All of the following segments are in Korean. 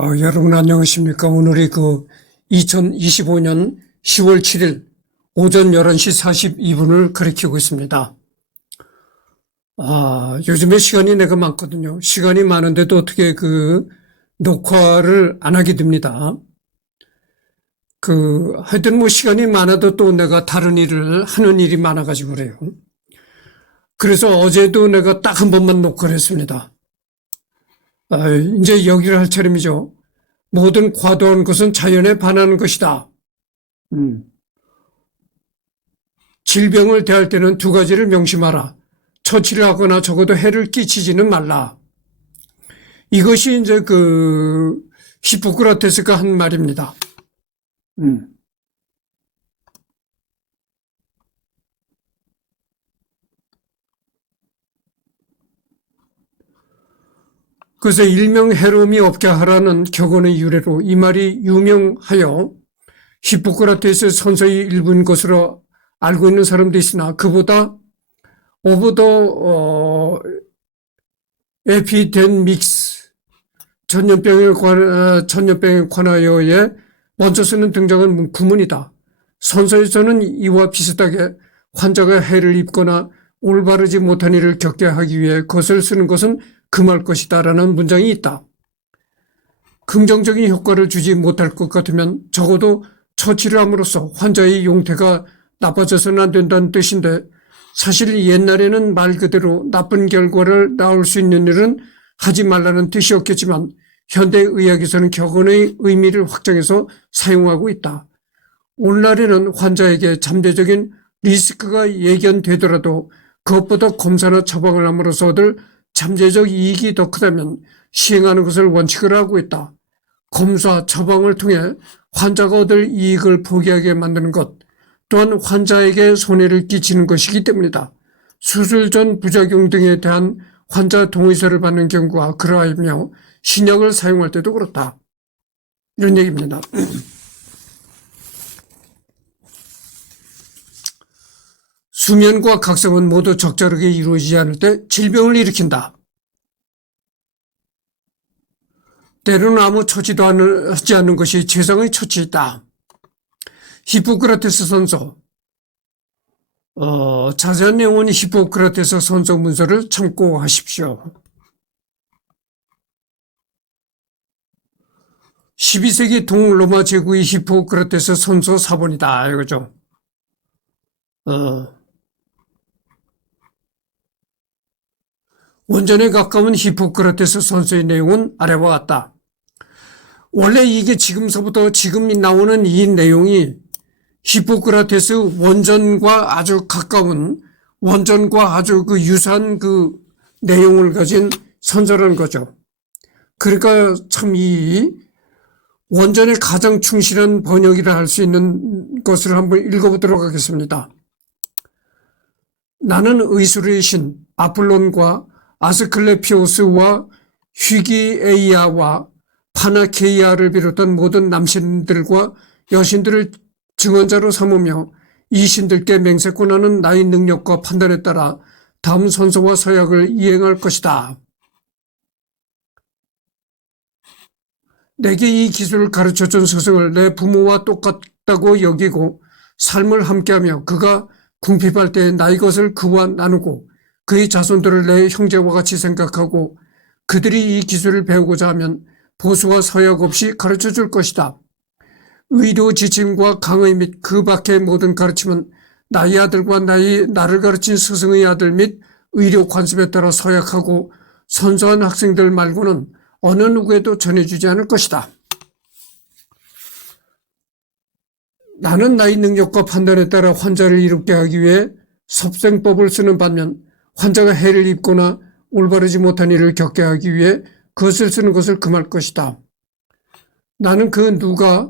여러분 안녕하십니까? 오늘이 2025년 10월 7일 오전 11시 42분을 가리키고 있습니다. 요즘에 시간이 내가 많거든요. 시간이 많은데도 어떻게 녹화를 안 하게 됩니다. 하여튼 시간이 많아도 또 내가 다른 일을 하는 일이 많아가지고 그래요. 그래서 어제도 내가 딱 한 번만 녹화를 했습니다. 이제 여기를 할 차림이죠. 모든 과도한 것은 자연에 반하는 것이다. 질병을 대할 때는 두 가지를 명심하라. 처치를 하거나 적어도 해를 끼치지는 말라. 이것이 이제 히포크라테스가 한 말입니다. 그래서 일명 해로움이 없게 하라는 격언의 유래로 이 말이 유명하여 히포크라테스의 선서의 일부인 것으로 알고 있는 사람도 있으나 그보다 오브 더 에피덴믹스 전염병에 관하여의 먼저 쓰는 등장은 구문이다. 선서에서는 이와 비슷하게 환자가 해를 입거나 올바르지 못한 일을 겪게 하기 위해 그것을 쓰는 것은 금할 것이다 라는 문장이 있다. 긍정적인 효과를 주지 못할 것 같으면 적어도 처치를 함으로써 환자의 용태가 나빠져서는 안 된다는 뜻인데 사실 옛날에는 말 그대로 나쁜 결과를 낳을 수 있는 일은 하지 말라는 뜻이었겠지만 현대의학에서는 격언의 의미를 확장해서 사용하고 있다. 오늘날에는 환자에게 잠재적인 리스크가 예견되더라도 그것보다 검사나 처방을 함으로써 얻을 잠재적 이익이 더 크다면 시행하는 것을 원칙으로 하고 있다. 검사, 처방을 통해 환자가 얻을 이익을 포기하게 만드는 것 또한 환자에게 손해를 끼치는 것이기 때문이다. 수술 전 부작용 등에 대한 환자 동의서를 받는 경우가 그러하며 신약을 사용할 때도 그렇다. 이런 얘기입니다. 수면과 각성은 모두 적절하게 이루어지지 않을 때 질병을 일으킨다. 때로는 아무 처치도 하지 않는 것이 최상의 처치이다. 히포크라테스 선서. 자세한 내용은 히포크라테스 선서 문서를 참고하십시오. 12세기 동로마 제국의 히포크라테스 선서 사본이다. 이거죠. 원전에 가까운 히포크라테스 선서의 내용은 아래와 같다. 원래 이게 지금서부터 지금 나오는 이 내용이 히포크라테스 원전과 아주 가까운 원전과 아주 유사한 내용을 가진 선서라는 거죠. 그러니까 참 이 원전에 가장 충실한 번역이라 할 수 있는 것을 한번 읽어보도록 하겠습니다. 나는 의술의 신 아폴론과 아스클레피오스와 휘기에이아와 파나케이아를 비롯한 모든 남신들과 여신들을 증언자로 삼으며 이 신들께 맹세권하는 나의 능력과 판단에 따라 다음 선서와 서약을 이행할 것이다. 내게 이 기술을 가르쳐준 스승을 내 부모와 똑같다고 여기고 삶을 함께하며 그가 궁핍할 때 나의 것을 그와 나누고 그의 자손들을 내 형제와 같이 생각하고 그들이 이 기술을 배우고자 하면 보수와 서약 없이 가르쳐 줄 것이다. 의료 지침과 강의 및 그 밖의 모든 가르침은 나의 아들과 나를 가르친 스승의 아들 및 의료 관습에 따라 서약하고 선서한 학생들 말고는 어느 누구에도 전해주지 않을 것이다. 나는 나의 능력과 판단에 따라 환자를 이롭게 하기 위해 섭생법을 쓰는 반면 환자가 해를 입거나 올바르지 못한 일을 겪게 하기 위해 그것을 쓰는 것을 금할 것이다. 나는 그 누가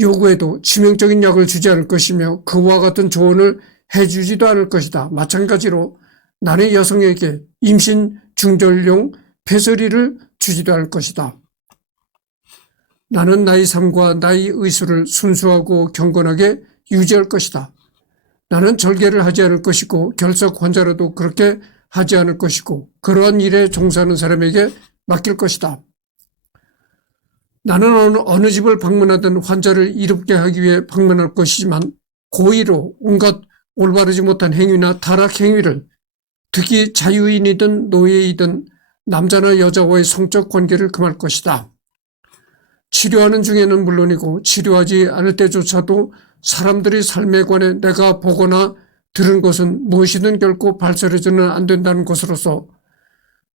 요구해도 치명적인 약을 주지 않을 것이며 그와 같은 조언을 해주지도 않을 것이다. 마찬가지로 나는 여성에게 임신 중절용 폐설이를 주지도 않을 것이다. 나는 나의 삶과 나의 의술을 순수하고 경건하게 유지할 것이다. 나는 절개를 하지 않을 것이고 결석 환자라도 그렇게 하지 않을 것이고 그러한 일에 종사하는 사람에게 맡길 것이다. 나는 어느 집을 방문하든 환자를 이롭게 하기 위해 방문할 것이지만 고의로 온갖 올바르지 못한 행위나 타락 행위를, 특히 자유인이든 노예이든 남자나 여자와의 성적 관계를 금할 것이다. 치료하는 중에는 물론이고 치료하지 않을 때조차도 사람들이 삶에 관해 내가 보거나 들은 것은 무엇이든 결코 발설해서는 안 된다는 것으로서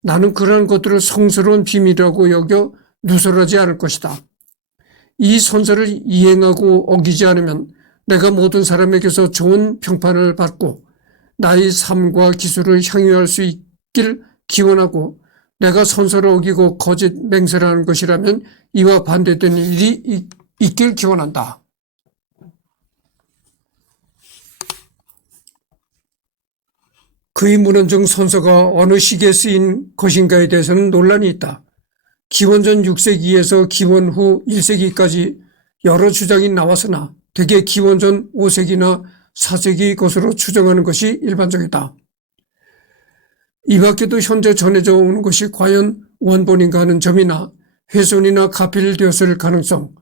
나는 그러한 것들을 성스러운 비밀이라고 여겨 누설하지 않을 것이다. 이 선서를 이행하고 어기지 않으면 내가 모든 사람에게서 좋은 평판을 받고 나의 삶과 기술을 향유할 수 있길 기원하고, 내가 선서를 어기고 거짓 맹세를 하는 것이라면 이와 반대되는 일이 있길 기원한다. 그의 문헌중 선서가 어느 시기에 쓰인 것인가에 대해서는 논란이 있다. 기원전 6세기에서 기원 후 1세기까지 여러 주장이 나왔으나 대개 기원전 5세기나 4세기 것으로 추정하는 것이 일반적이다. 이 밖에도 현재 전해져 오는 것이 과연 원본인가 하는 점이나 훼손이나 가필되었을 가능성,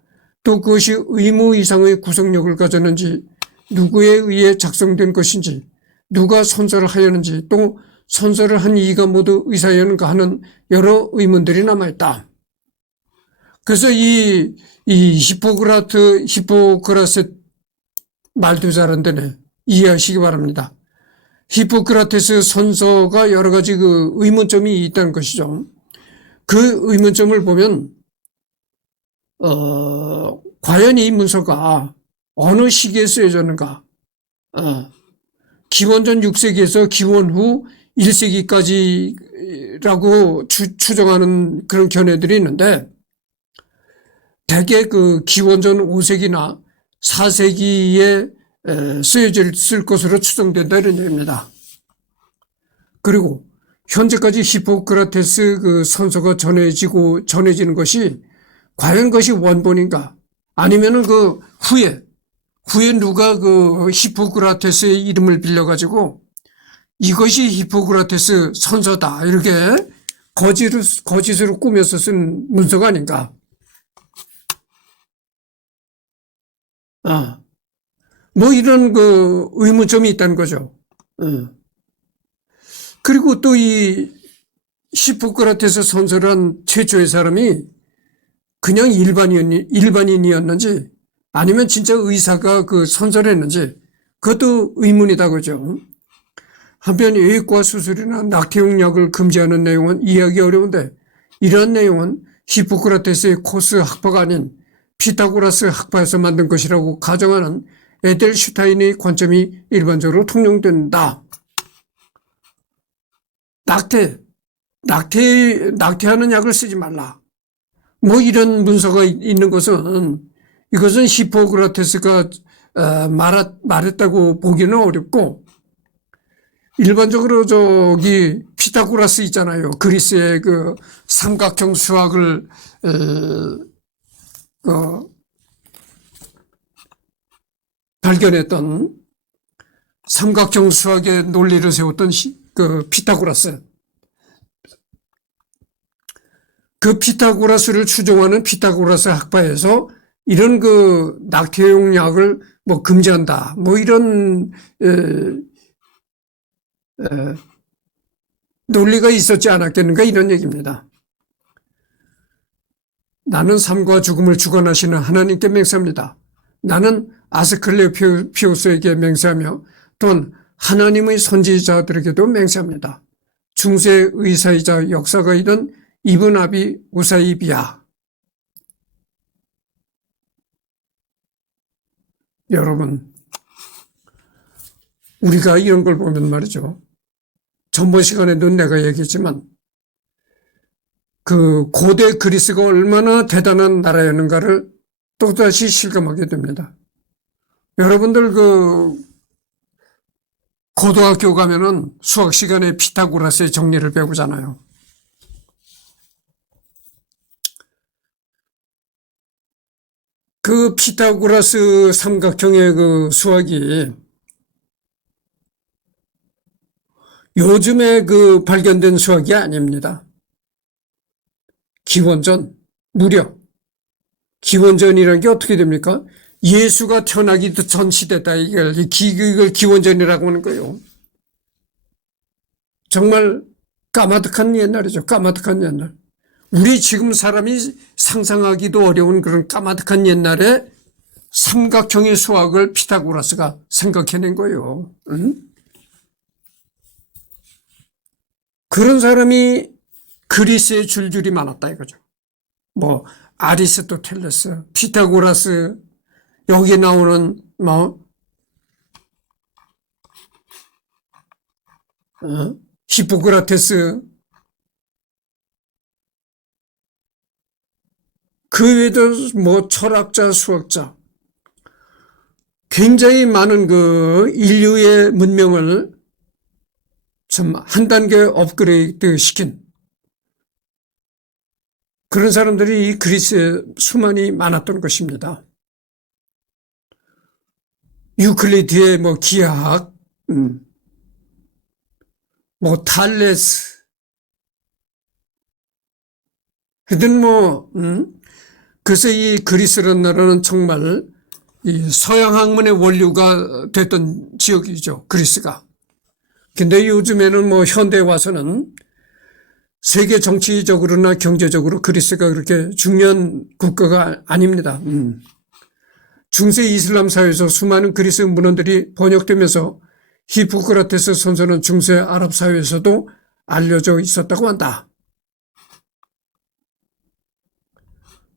또 그것이 의무 이상의 구성력을 가졌는지, 누구에 의해 작성된 것인지, 누가 선서를 하였는지, 또 선서를 한 이가 모두 의사였는가 하는 여러 의문들이 남아있다. 그래서 이 히포크라테스 말도 잘한다네. 이해하시기 바랍니다. 히포크라테스 선서가 여러 가지 그 의문점이 있다는 것이죠. 그 의문점을 보면 과연 이 문서가 어느 시기에 쓰여졌는가? 기원전 6세기에서 기원 후 1세기까지라고 추정하는 그런 견해들이 있는데, 대개 그 기원전 5세기나 4세기에 쓰여질 것으로 추정된다 이런 얘기입니다. 그리고 현재까지 히포크라테스 그 선서가 전해지는 것이 과연 그것이 원본인가? 아니면은 그 후에 누가 그 히포크라테스의 이름을 빌려가지고 이것이 히포크라테스 선서다 이렇게 거짓으로 꾸며서 쓴 문서가 아닌가? 뭐 이런 그 의문점이 있다는 거죠. 그리고 또 이 히포크라테스 선서를 한 최초의 사람이 그냥 일반인이었는지 아니면 진짜 의사가 그 선서를 했는지 그것도 의문이다 그죠. 한편 외과 수술이나 낙태용 약을 금지하는 내용은 이해하기 어려운데, 이러한 내용은 히포크라테스의 코스 학파가 아닌 피타고라스 학파에서 만든 것이라고 가정하는 에델슈타인의 관점이 일반적으로 통용된다. 낙태하는 약을 쓰지 말라. 뭐 이런 문서가 있는 것은, 이것은 히포크라테스가 말했다고 보기는 어렵고, 일반적으로 피타고라스 있잖아요. 그리스의 그 삼각형 수학을 발견했던, 삼각형 수학의 논리를 세웠던 그 피타고라스. 그 피타고라스를 추종하는 피타고라스 학파에서 이런 그 낙태용 약을 뭐 금지한다. 뭐 이런 논리가 있었지 않았겠는가 이런 얘기입니다. 나는 삶과 죽음을 주관하시는 하나님께 맹세합니다. 나는 아스클레피오스에게 맹세하며 또한 하나님의 선지자들에게도 맹세합니다. 중세 의사이자 역사가이던 이븐 아비 우사이비야. 여러분, 우리가 이런 걸 보면 말이죠. 전번 시간에도 내가 얘기했지만 그 고대 그리스가 얼마나 대단한 나라였는가를 또다시 실감하게 됩니다. 여러분들 그 고등학교 가면은 수학 시간에 피타고라스의 정리를 배우잖아요. 그 피타고라스 삼각형의 그 수학이 요즘에 그 발견된 수학이 아닙니다. 기원전 무려 기원전이라는 게 어떻게 됩니까? 예수가 태어나기도 전 시대다. 이걸 기원전이라고 하는 거예요. 정말 까마득한 옛날이죠. 까마득한 옛날. 우리 지금 사람이 상상하기도 어려운 그런 까마득한 옛날에 삼각형의 수학을 피타고라스가 생각해낸 거예요. 응? 그런 사람이 그리스에 줄줄이 많았다 이거죠. 뭐 아리스토텔레스, 피타고라스, 여기 나오는 히포크라테스, 그 외에도 철학자, 수학자, 굉장히 많은 그 인류의 문명을 좀 한 단계 업그레이드 시킨 그런 사람들이 이 그리스에 수많이 많았던 것입니다. 유클리드의 기하학, 탈레스, 하여튼 그래서 이 그리스라는 나라는 정말 이 서양 학문의 원류가 됐던 지역이죠. 그리스가. 근데 요즘에는 현대에 와서는 세계 정치적으로나 경제적으로 그리스가 그렇게 중요한 국가가 아닙니다. 중세 이슬람 사회에서 수많은 그리스 문헌들이 번역되면서 히포크라테스 선서는 중세 아랍 사회에서도 알려져 있었다고 한다.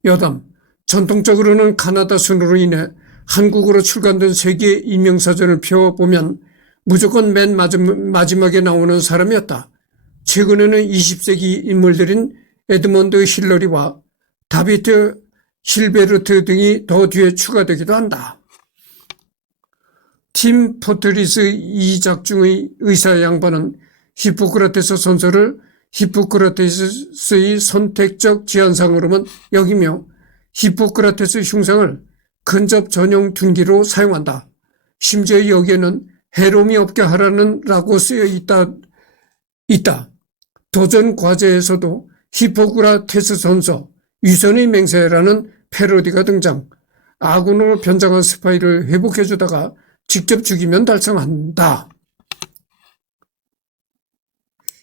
여담, 전통적으로는 가나다 순으로 인해 한국어로 출간된 세계 인명사전을 펴보면 무조건 맨 마지막에 나오는 사람이었다. 최근에는 20세기 인물들인 에드먼드 힐러리와 다비트 힐베르트 등이 더 뒤에 추가되기도 한다. 팀 포트리스 이작중의 의사 양반은 히포크라테스 선서를 히포크라테스의 선택적 제안상으로만 여기며 히포크라테스 흉상을 근접 전용 둔기로 사용한다. 심지어 여기에는 해롬이 없게 하라는 라고 쓰여 있다. 도전 과제에서도 히포크라테스 선서 위선의 맹세라는 패러디가 등장. 아군으로 변장한 스파이를 회복해주다가 직접 죽이면 달성한다.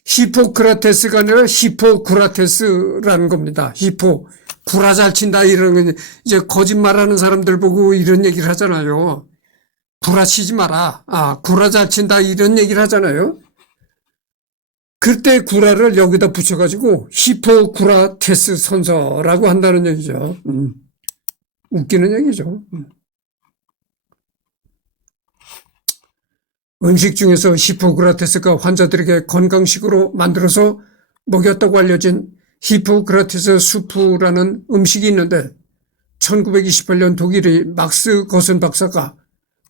히포크라테스가 아니라 히포크라테스라는 겁니다. 구라 잘 친다 이런 거 이제 거짓말하는 사람들 보고 이런 얘기를 하잖아요. 구라 치지 마라. 구라 잘 친다 이런 얘기를 하잖아요. 그때 구라를 여기다 붙여가지고 히포크라테스 선서라고 한다는 얘기죠. 웃기는 얘기죠. 음식 중에서 히포크라테스가 환자들에게 건강식으로 만들어서 먹였다고 알려진 히포크라테스 수프라는 음식이 있는데 1928년 독일의 막스 거슨 박사가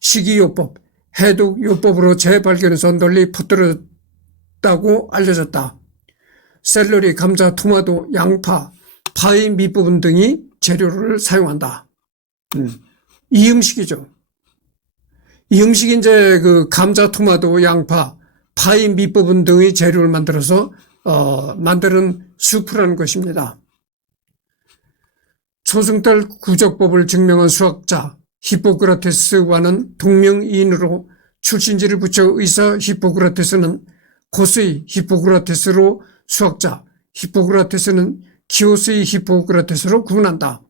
식이요법, 해독요법으로 재발견해서 널리 퍼뜨렸다고 알려졌다. 샐러리, 감자, 토마토, 양파, 파의 밑부분 등이 재료를 사용한다. 이 음식이죠. 이 음식이 이제 그 감자, 토마토, 양파, 파의 밑부분 등의 재료를 만들어서 만드는 수프라는 것입니다. 초승달 구적법을 증명한 수학자 히포크라테스와는 동명이인으로 출신지를 붙여 의사 히포크라테스는 코스의 히포크라테스로 수학자 히포크라테스는 키오스의 히포크라테스로 구분한다.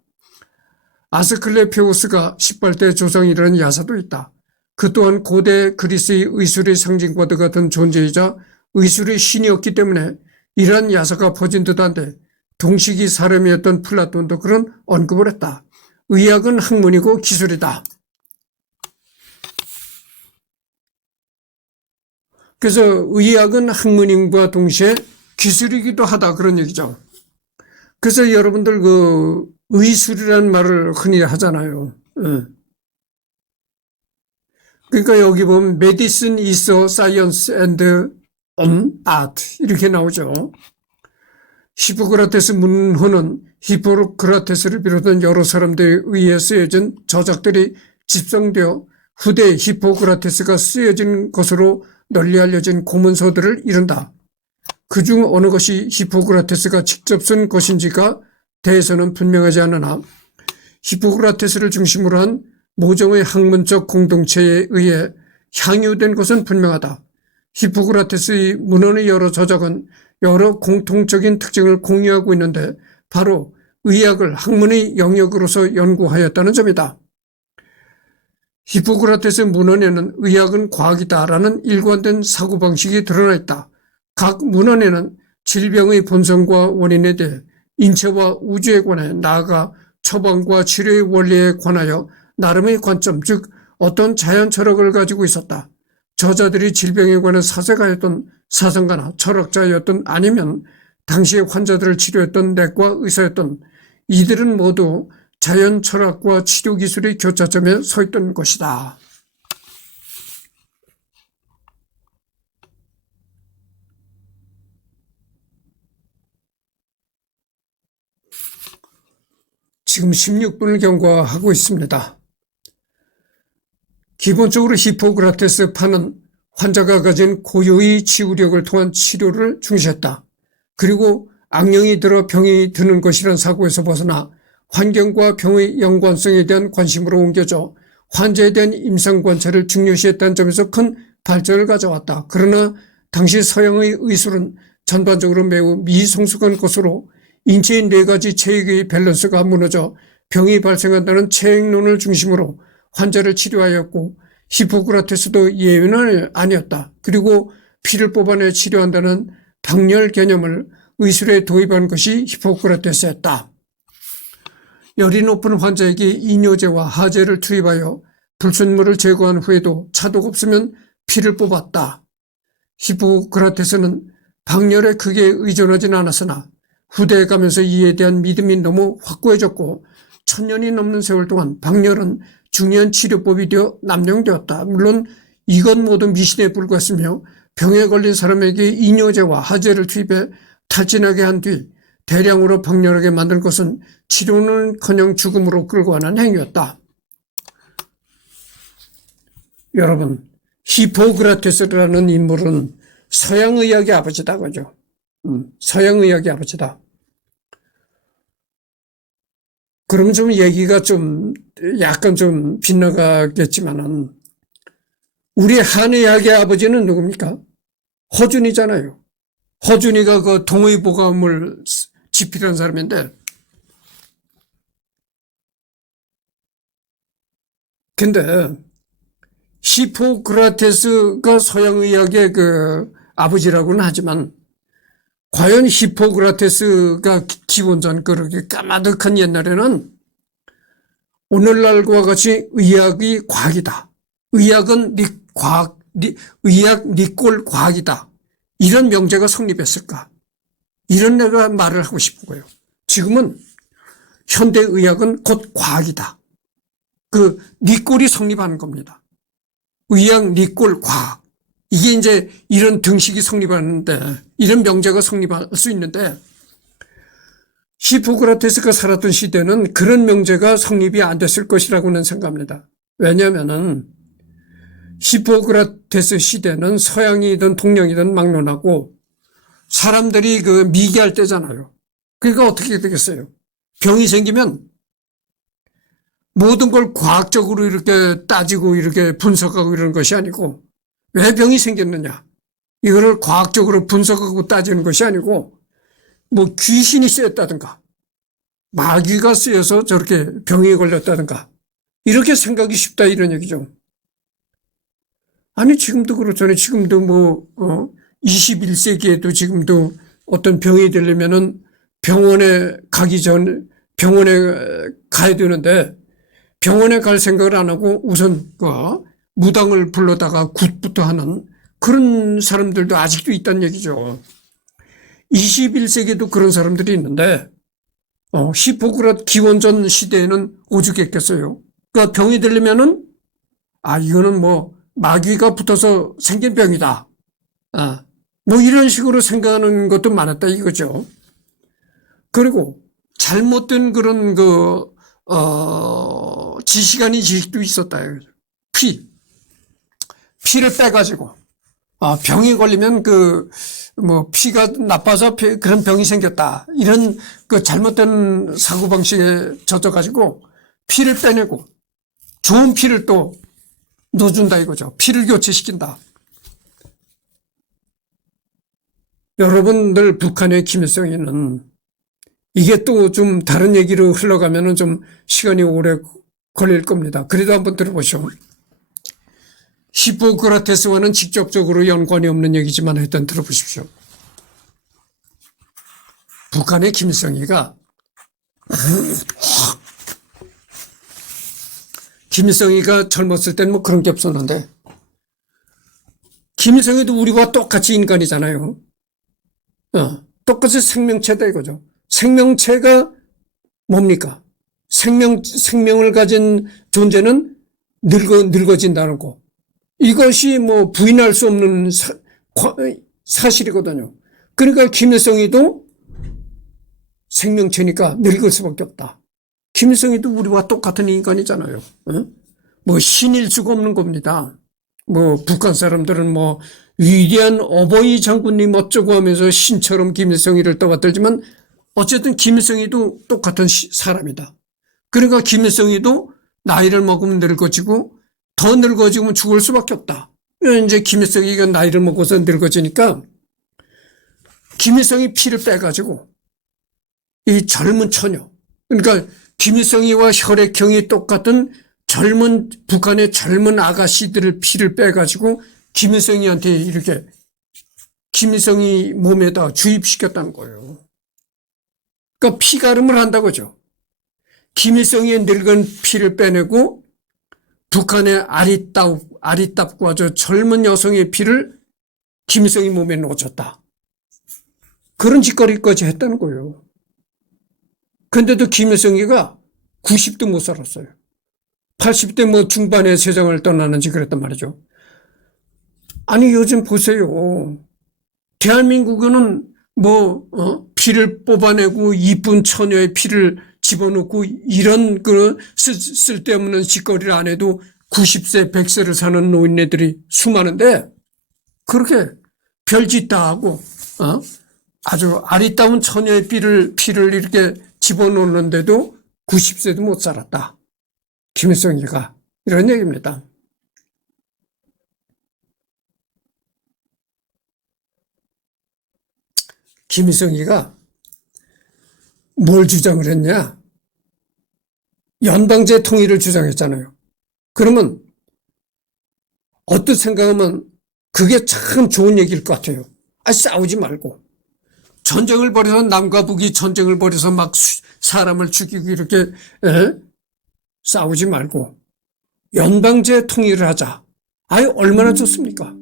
아스클레피오스가 18대 조상이라는 야사도 있다. 그 또한 고대 그리스의 의술의 상징과도 같은 존재이자 의술의 신이었기 때문에 이러한 야사가 퍼진 듯한데 동시기 사람이었던 플라톤도 그런 언급을 했다. 의학은 학문이고 기술이다. 그래서 의학은 학문임과 동시에 기술이기도 하다 그런 얘기죠. 그래서 여러분들 그 의술이라는 말을 흔히 하잖아요. 그러니까 여기 보면 medicine is a science and art 이렇게 나오죠. 히포크라테스 문헌은 히포크라테스를 비롯한 여러 사람들에 의해 쓰여진 저작들이 집성되어 후대 히포크라테스가 쓰여진 것으로 널리 알려진 고문서들을 이룬다. 그중 어느 것이 히포크라테스가 직접 쓴 것인지가 대해서는 분명하지 않으나 히포크라테스를 중심으로 한 모종의 학문적 공동체에 의해 향유된 것은 분명하다. 히포크라테스의 문헌의 여러 저작은 여러 공통적인 특징을 공유하고 있는데 바로 의학을 학문의 영역으로서 연구하였다는 점이다. 히포크라테스 문헌에는 의학은 과학이다라는 일관된 사고방식이 드러나 있다. 각 문헌에는 질병의 본성과 원인에 대해 인체와 우주에 관해 나아가 처방과 치료의 원리에 관하여 나름의 관점, 즉 어떤 자연 철학을 가지고 있었다. 저자들이 질병에 관한 사색가였던 사상가나 철학자였던 아니면 당시에 환자들을 치료했던 내과 의사였던 이들은 모두 자연 철학과 치료 기술의 교차점에 서 있던 것이다. 지금 16분을 경과하고 있습니다. 기본적으로 히포크라테스 파는 환자가 가진 고유의 치유력을 통한 치료를 중시했다. 그리고 악령이 들어 병이 드는 것이란 사고에서 벗어나 환경과 병의 연관성에 대한 관심으로 옮겨져 환자에 대한 임상관찰을 중요시했다는 점에서 큰 발전을 가져왔다. 그러나 당시 서양의 의술은 전반적으로 매우 미성숙한 것으로 인체의 4가지 체액의 밸런스가 무너져 병이 발생한다는 체액론을 중심으로 환자를 치료하였고 히포크라테스도 예외는 아니었다. 그리고 피를 뽑아내 치료한다는 병렬 개념을 의술에 도입한 것이 히포크라테스였다. 열이 높은 환자에게 이뇨제와 하제를 투입하여 불순물을 제거한 후에도 차도가 없으면 피를 뽑았다. 히포크라테스는 방열에 크게 의존하진 않았으나 후대에 가면서 이에 대한 믿음이 너무 확고해졌고 1000년이 넘는 세월 동안 방열은 중요한 치료법이 되어 남용되었다. 물론 이건 모두 미신에 불과했으며 병에 걸린 사람에게 이뇨제와 하제를 투입해 탈진하게 한 뒤 대량으로 방열하게 만든 것은 치료는커녕 죽음으로 끌고 가는 행위였다. 여러분, 히포크라테스라는 인물은 서양의학의 아버지다, 그죠? 서양의학의 아버지다. 그럼 좀 얘기가 좀 약간 좀 빗나가겠지만은 우리 한의학의 아버지는 누굽니까? 허준이잖아요. 허준이가 그 동의보감을 집필한 사람인데, 근데 히포크라테스가 서양의학의 그 아버지라고는 하지만 과연 히포크라테스가 기원전 그렇게 까마득한 옛날에는 오늘날과 같이 의학이 과학이다. 의학은 의학 니꼴 과학이다. 이런 명제가 성립했을까? 이런 내가 말을 하고 싶은 거예요. 지금은 현대의학은 곧 과학이다. 그 니꼴이 성립하는 겁니다. 의학 니꼴 과학. 이게 이제 이런 등식이 성립하는데, 이런 명제가 성립할 수 있는데, 히포크라테스가 살았던 시대는 그런 명제가 성립이 안 됐을 것이라고는 생각합니다. 왜냐하면은 히포크라테스 시대는 서양이든 동양이든 막론하고 사람들이 그 미개할 때잖아요. 그러니까 어떻게 되겠어요? 병이 생기면 모든 걸 과학적으로 이렇게 따지고 이렇게 분석하고 이러는 것이 아니고, 왜 병이 생겼느냐? 이거를 과학적으로 분석하고 따지는 것이 아니고, 뭐 귀신이 쓰였다든가, 마귀가 쓰여서 저렇게 병이 걸렸다든가, 이렇게 생각이 쉽다 이런 얘기죠. 아니 지금도 그렇잖아요. 지금도 21세기에도 지금도 어떤 병이 되려면은 병원에 가야 되는데, 병원에 갈 생각을 안 하고 우선 무당을 불러다가 굿부터 하는 그런 사람들도 아직도 있다는 얘기죠. 21세기에도 그런 사람들이 있는데, 히포크라테스 기원전 시대에는 오죽했겠어요. 그러니까 병이 되려면은, 이거는 뭐 마귀가 붙어서 생긴 병이다. 뭐 이런 식으로 생각하는 것도 많았다 이거죠. 그리고 잘못된 그런 지식 아닌 지식도 있었다. 피를 빼가지고, 병이 걸리면 피가 나빠서 그런 병이 생겼다. 이런 잘못된 사고방식에 젖어가지고 피를 빼내고 좋은 피를 또 넣어준다 이거죠. 피를 교체시킨다. 여러분들 북한의 김일성이는 이게 또 좀 다른 얘기로 흘러가면은 좀 시간이 오래 걸릴 겁니다. 그래도 한번 들어보시오. 히포크라테스와는 직접적으로 연관이 없는 얘기지만 일단 들어보십시오. 북한의 김일성이가 김일성이가 젊었을 때는 뭐 그런 게 없었는데 김일성이도 우리와 똑같이 인간이잖아요. 똑같이 생명체다 이거죠. 생명체가 뭡니까? 생명을 가진 존재는 늙어진다는 거. 이것이 뭐 부인할 수 없는 사실이거든요. 그러니까 김일성이도 생명체니까 늙을 수밖에 없다. 김일성이도 우리와 똑같은 인간이잖아요. 뭐 신일 수가 없는 겁니다. 뭐 북한 사람들은 뭐 위대한 어버이 장군님 어쩌고 하면서 신처럼 김일성이를 떠받들지만 어쨌든 김일성이도 똑같은 사람이다. 그러니까 김일성이도 나이를 먹으면 늙어지고 더 늙어지면 죽을 수밖에 없다. 이제 김일성이가 나이를 먹어서 늙어지니까 김일성이 피를 빼가지고 이 젊은 처녀, 그러니까 김일성이와 혈액형이 똑같은 젊은 북한의 젊은 아가씨들을 피를 빼가지고 김일성이한테 이렇게 김일성이 몸에다 주입시켰다는 거예요. 그러니까 피가름을 한다고죠. 김일성의 늙은 피를 빼내고 북한의 아리답고 아주 젊은 여성의 피를 김일성이 몸에 넣어줬다. 그런 짓거리까지 했다는 거예요. 근데도 김일성이가 90도 못 살았어요. 80대 뭐 중반에 세상을 떠나는지 그랬단 말이죠. 아니 요즘 보세요. 대한민국은 뭐 피를 뽑아내고 이쁜 처녀의 피를 집어넣고 이런 그 쓸데없는 짓거리를 안 해도 90세 100세를 사는 노인네들이 수많은데 그렇게 별짓 다 하고 아주 아리따운 처녀의 피를 이렇게 집어넣는데도 90세도 못 살았다. 김일성이가 이런 얘기입니다. 김일성이가 뭘 주장을 했냐? 연방제 통일을 주장했잖아요. 그러면 어떤 생각하면 그게 참 좋은 얘기일 것 같아요. 싸우지 말고 전쟁을 벌여서 남과 북이 전쟁을 벌여서 막 사람을 죽이고 이렇게 싸우지 말고 연방제 통일을 하자. 얼마나 좋습니까?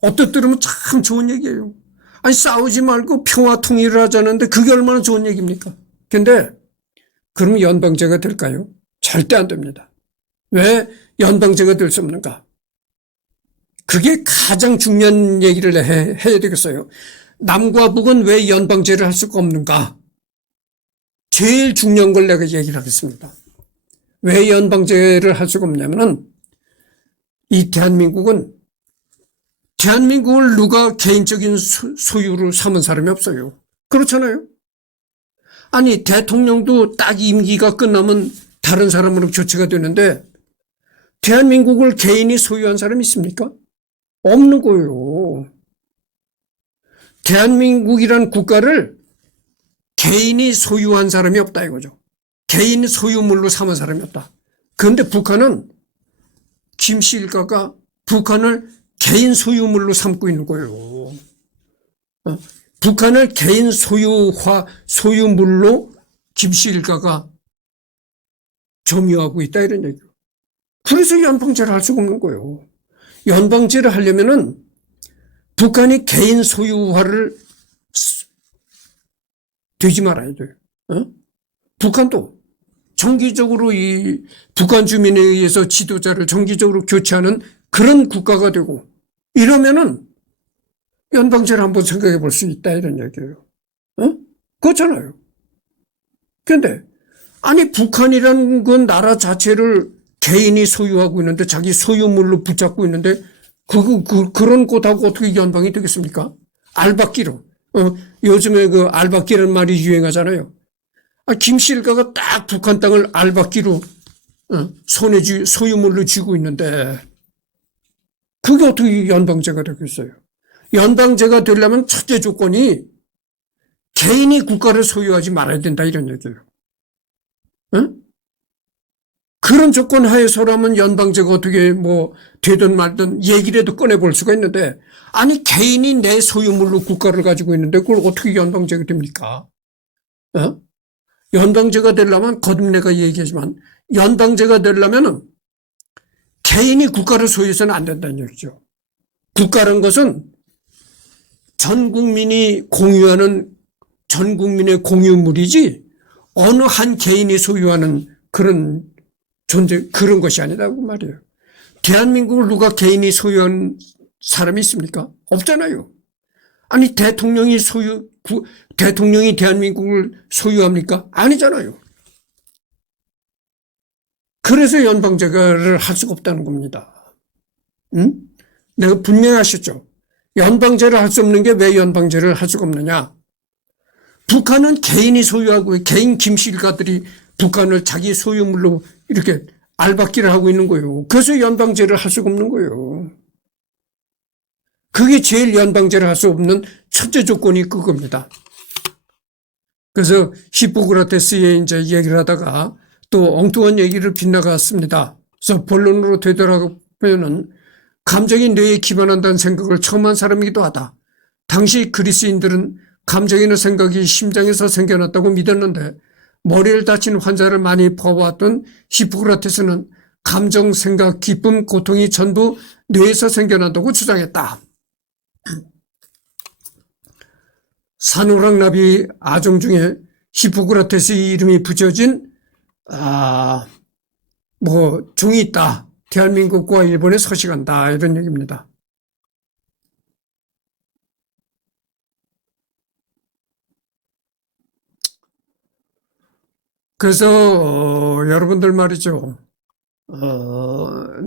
어떻게 들으면 참 좋은 얘기예요. 싸우지 말고 평화 통일을 하자는데 그게 얼마나 좋은 얘기입니까? 근데 그러면 연방제가 될까요? 절대 안 됩니다. 왜 연방제가 될 수 없는가? 그게 가장 중요한 얘기를 해야 되겠어요. 남과 북은 왜 연방제를 할 수가 없는가? 제일 중요한 걸 내가 얘기를 하겠습니다. 왜 연방제를 할 수가 없냐면은 이 대한민국을 누가 개인적인 소유로 삼은 사람이 없어요. 그렇잖아요. 아니 대통령도 딱 임기가 끝나면 다른 사람으로 교체가 되는데 대한민국을 개인이 소유한 사람이 있습니까? 없는 거예요. 대한민국이라는 국가를 개인이 소유한 사람이 없다 이거죠. 개인 소유물로 삼은 사람이 없다. 그런데 북한은 김씨 일가가 북한을 개인 소유물로 삼고 있는 거예요. 북한을 개인 소유물로 김씨 일가가 점유하고 있다 이런 얘기예요. 그래서 연방제를 할 수가 없는 거예요. 연방제를 하려면은 북한이 개인 소유화를 되지 말아야 돼요. 북한도 정기적으로 이 북한 주민에 의해서 지도자를 정기적으로 교체하는 그런 국가가 되고 이러면은 연방제를 한번 생각해 볼 수 있다 이런 얘기예요. 그렇잖아요. 그런데 아니 북한이라는 그 나라 자체를 개인이 소유하고 있는데 자기 소유물로 붙잡고 있는데 그런 곳하고 어떻게 연방이 되겠습니까? 알박기로. 요즘에 그 알박기라는 말이 유행하잖아요. 김씨 일가가 딱 북한 땅을 알박기로 소유물로 쥐고 있는데 그게 어떻게 연방제가 되겠어요? 연방제가 되려면 첫째 조건이 개인이 국가를 소유하지 말아야 된다 이런 얘기예요. 응? 그런 조건 하에서라면 연방제가 어떻게 되든 말든 얘기라도 꺼내볼 수가 있는데 아니 개인이 내 소유물로 국가를 가지고 있는데 그걸 어떻게 연방제가 됩니까? 연방제가 되려면 거듭 내가 얘기하지만 연방제가 되려면 개인이 국가를 소유해서는 안 된다는 얘기죠. 국가라는 것은 전 국민이 공유하는 전 국민의 공유물이지 어느 한 개인이 소유하는 그런 존재, 그런 것이 아니라고 말이에요. 대한민국을 누가 개인이 소유한 사람이 있습니까? 없잖아요. 아니, 대통령이 대한민국을 소유합니까? 아니잖아요. 그래서 연방제가를 할 수가 없다는 겁니다. 응? 내가 분명히 하셨죠. 연방제를 할 수 없는 게 왜 연방제를 할 수가 없느냐? 북한은 개인이 소유하고 개인 김씨 일가들이 북한을 자기 소유물로 이렇게 알박기를 하고 있는 거예요. 그래서 연방제를 할 수가 없는 거예요. 그게 제일 연방제를 할 수 없는 첫째 조건이 그겁니다. 그래서 히포크라테스에 이제 얘기를 하다가 또 엉뚱한 얘기를 빗나갔습니다. 그래서 본론으로 되돌아보면은 감정이 뇌에 기반한다는 생각을 처음 한 사람이기도 하다. 당시 그리스인들은 감정이나 생각이 심장에서 생겨났다고 믿었는데 머리를 다친 환자를 많이 봐왔던 히포크라테스는 감정, 생각, 기쁨, 고통이 전부 뇌에서 생겨난다고 주장했다. 산호랑나비 아종 중에 히포크라테스 이름이 붙여진 종이 있다. 대한민국과 일본에 서식한다. 이런 얘기입니다. 그래서 여러분들 말이죠.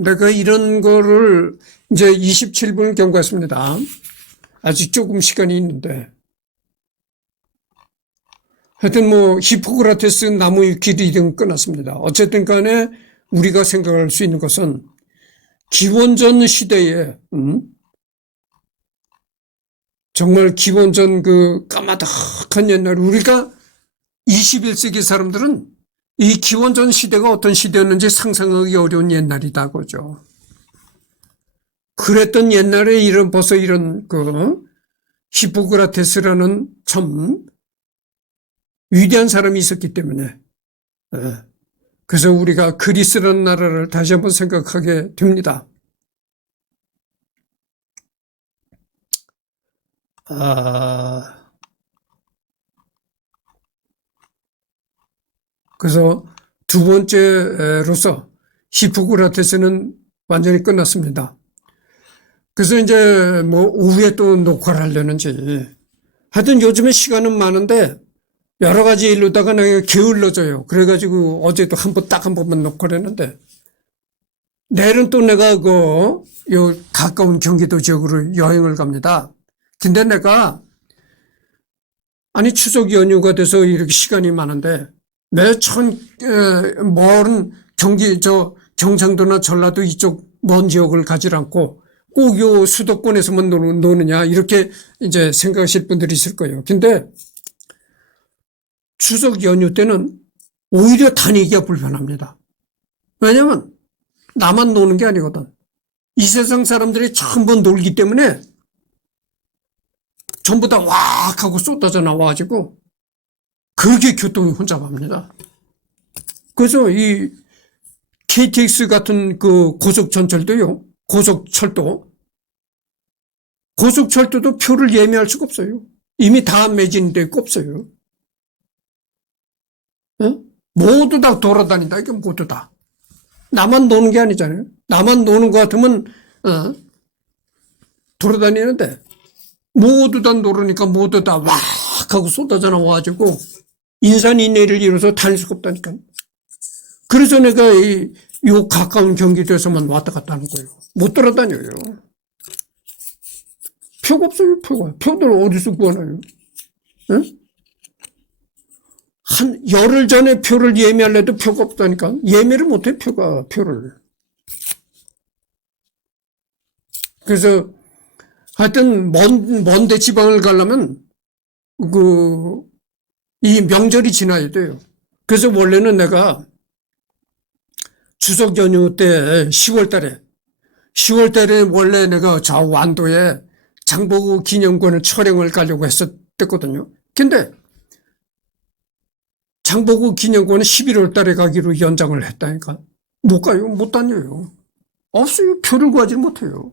내가 이런 거를 이제 27분을 경과했습니다. 아직 조금 시간이 있는데 하여튼 히포크라테스 나무 길이든 끝났습니다. 어쨌든 간에 우리가 생각할 수 있는 것은 기원전 시대에 정말 기원전 그 까마득한 옛날 우리가 21세기 사람들은 이 기원전 시대가 어떤 시대였는지 상상하기 어려운 옛날이다 그죠. 그랬던 옛날에 벌써 이런 히포크라테스라는 참 위대한 사람이 있었기 때문에 그래서 우리가 그리스라는 나라를 다시 한번 생각하게 됩니다. 그래서 두 번째로서 히포크라테스는 완전히 끝났습니다. 그래서 이제 오후에 또 녹화를 하려는지 하여튼 요즘에 시간은 많은데 여러 가지 일로다가 내가 게을러져요. 그래가지고 어제도 딱 한 번만 녹화를 했는데 내일은 또 내가 요 가까운 경기도 지역으로 여행을 갑니다. 근데 내가 추석 연휴가 돼서 이렇게 시간이 많은데 먼 경상도나 전라도 이쪽 먼 지역을 가지 않고 꼭 요 수도권에서만 노느냐 이렇게 이제 생각하실 분들이 있을 거예요. 근데 추석 연휴 때는 오히려 다니기가 불편합니다. 왜냐면 나만 노는 게 아니거든. 이 세상 사람들이 전부 놀기 때문에 전부 다 왁 하고 쏟아져 나와가지고 그렇게 교통이 혼잡합니다. 그래서 이 KTX 같은 그 고속전철도요. 고속철도도 표를 예매할 수가 없어요. 이미 다 매진돼 있고 없어요. 모두 다 돌아다닌다. 이게 모두 다. 나만 노는 게 아니잖아요. 나만 노는 것 같으면 돌아다니는데 모두 다 노르니까 모두 다 왁 하고 쏟아져 나와가지고 인산인해를 이뤄서 다닐 수가 없다니까. 그래서 내가 요 가까운 경기도에서만 왔다 갔다 하는 거예요. 못 돌아다녀요. 표가 없어요, 표가. 표들 어디서 구하나요? 응? 한 열흘 전에 표를 예매하려도 표가 없다니까. 예매를 못해, 표를. 그래서 하여튼 먼데 지방을 가려면 이 명절이 지나야 돼요. 그래서 원래는 내가 추석 연휴 때 10월 달에 원래 내가 저 완도에 장보고 기념관을 촬영을 가려고 했었거든요. 근데 장보고 기념관은 11월 달에 가기로 연장을 했다니까. 못 가요. 못 다녀요. 없어요. 표를 구하지 못해요.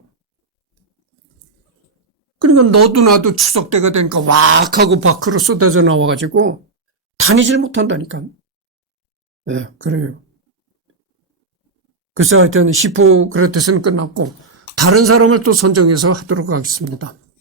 그러니까 너도 나도 추석 때가 되니까 왁 하고 밖으로 쏟아져 나와가지고 다니질 못한다니까. 네, 그래요. 그래서 하여튼 히포크라테스는 끝났고 다른 사람을 또 선정해서 하도록 하겠습니다.